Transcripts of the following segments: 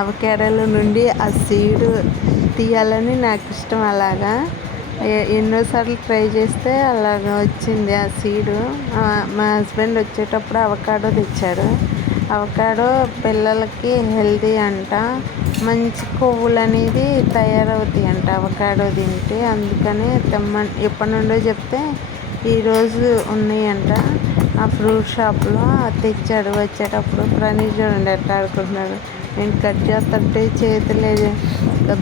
అవకాడోల నుండి ఆ సీడ్ తీయాలని నాకు ఇష్టం. అలాగా ఎన్నోసార్లు ట్రై చేస్తే అలాగ వచ్చింది ఆ సీడు. మా హస్బెండ్ వచ్చేటప్పుడు అవకాడో తెచ్చాడు. అవకాడో పిల్లలకి హెల్తీ అంట, మంచి కొవ్వులు అనేది తయారవుతాయి అంట అవకాడో తింటే. అందుకని ఎప్పటి నుండో చెప్తే ఈరోజు ఉన్నాయంట. ఆ ఫ్రూట్ షాప్లో తెచ్చాడు. వచ్చేటప్పుడు ప్రణీష్ చూడండి ఎట్లా ఆడుకుంటున్నాడు. నేను కట్ చేస్తుంటే చేతులే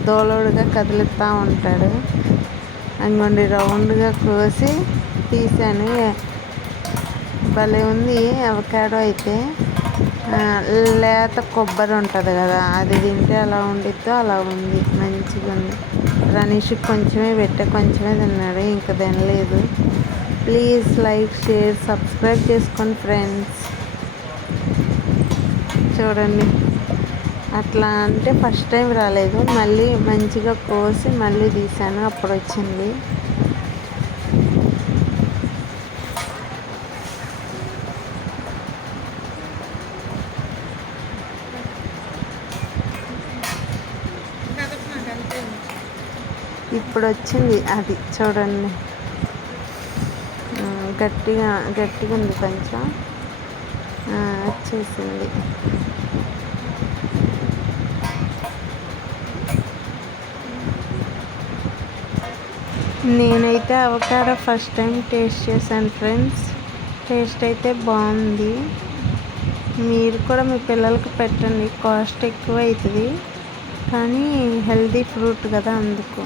దోలుడుగా కదిలిస్తూ ఉంటాడు. అంగొండి రౌండ్గా కోసి తీసాను. భలే ఉంది అవకాడో అయితే. లేత కొబ్బరి ఉంటుంది కదా, అది తింటే ఎలా ఉండిద్దో అలా ఉంది, మంచిగా ఉంది. రనీష్కి కొంచెమే పెట్టే, కొంచెమే తిన్నాడు, ఇంకా తినలేదు. ప్లీజ్ లైక్, షేర్, సబ్స్క్రైబ్ చేసుకోండి ఫ్రెండ్స్. చూడండి అట్లా అంటే ఫస్ట్ టైం రాలేదు, మళ్ళీ మంచిగా కోసి మళ్ళీ తీసాను, అప్పుడు వచ్చింది. ఇప్పుడు వచ్చింది అది చూడండి. గట్టిగా ఉంది కొంచెం, వచ్చేసింది. నేనైతే అవకాడో ఫస్ట్ టైం టేస్ట్ చేశాను ఫ్రెండ్స్. టేస్ట్ అయితే బాగుంది. మీరు కూడా మీ పిల్లలకి పెట్టండి. కాస్ట్ ఎక్కువ అవుతుంది కానీ హెల్తీ ఫ్రూట్ కదా అందుకు.